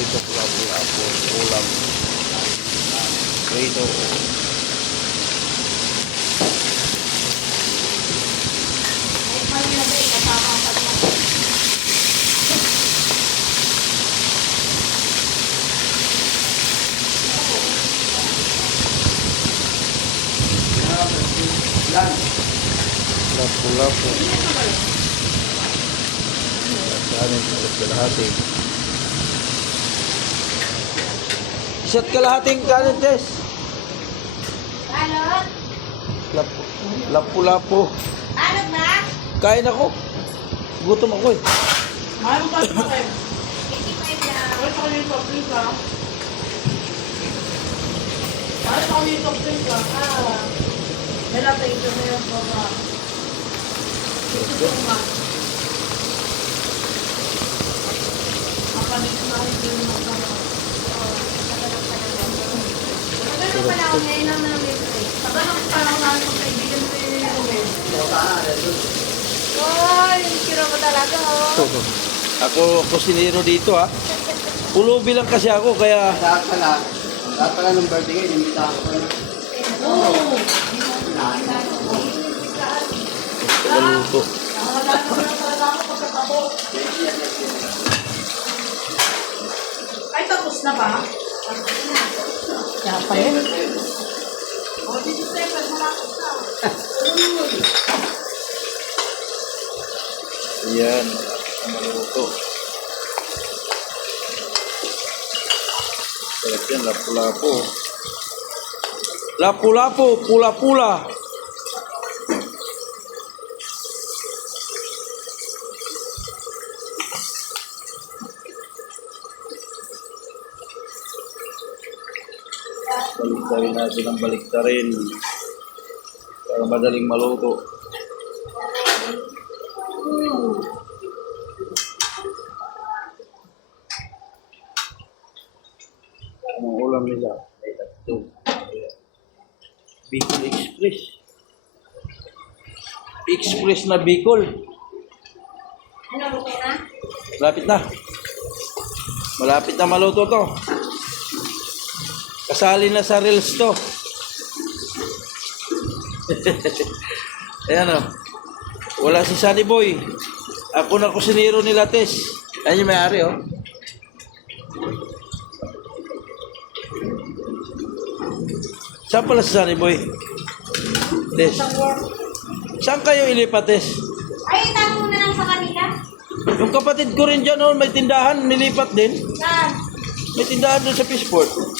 Dito pula-pula ulam. Dito. Pula-pula. Kanin kalahati. Isa't kalahating kanin, Tess. Balot? Lapu-lapu. Balot na? Kain ako. Gutom ako eh. Ano ba ito kayo? 85 lang. Ano pa yung top drink ka? Ano pa yung top drink ka? May latte ito na yung baba. Ito yung ma. Kapalit na rin yung mga Ano pala ako ngayon lang namin eh. Tagalog pa lang namin kung kaibigan mo yung Ruben. Oh, yung kiro mo talaga oh. Ako sinero dito ha. Pulubi lang kasi ako kaya Lahat pala ng birthday ngayon, imbitahan ko na. pagkaluto. Wala naman lang talaga ako pagkatapos. Ay, tapos na ba? Kaya pa yun. O, dito Stephen, malapos na. Ayan. Ang maluto. Sarap yan. Lapu-lapu. Lapu-lapu. Pula-pula. Baliktarin natin ang baliktarin para madaling maluto. Ang ulam nila ay ito. Bicol Express. Express na Bicol. Ano, luto na? Malapit na. Malapit na maluto to. Kasali na sa reels to. Ayan o. Wala si Sunny Boy. Ako na kusinero nila, Tess. Ayan yung may-ari o. Saan pala si Sunny Boy? Tess. Saan kayo ilipat, Tess? Ay, tanong mo na lang sa kanila. Yung kapatid ko rin dyan, oh, may tindahan, nilipat din. Saan? May tindahan doon sa Fishport.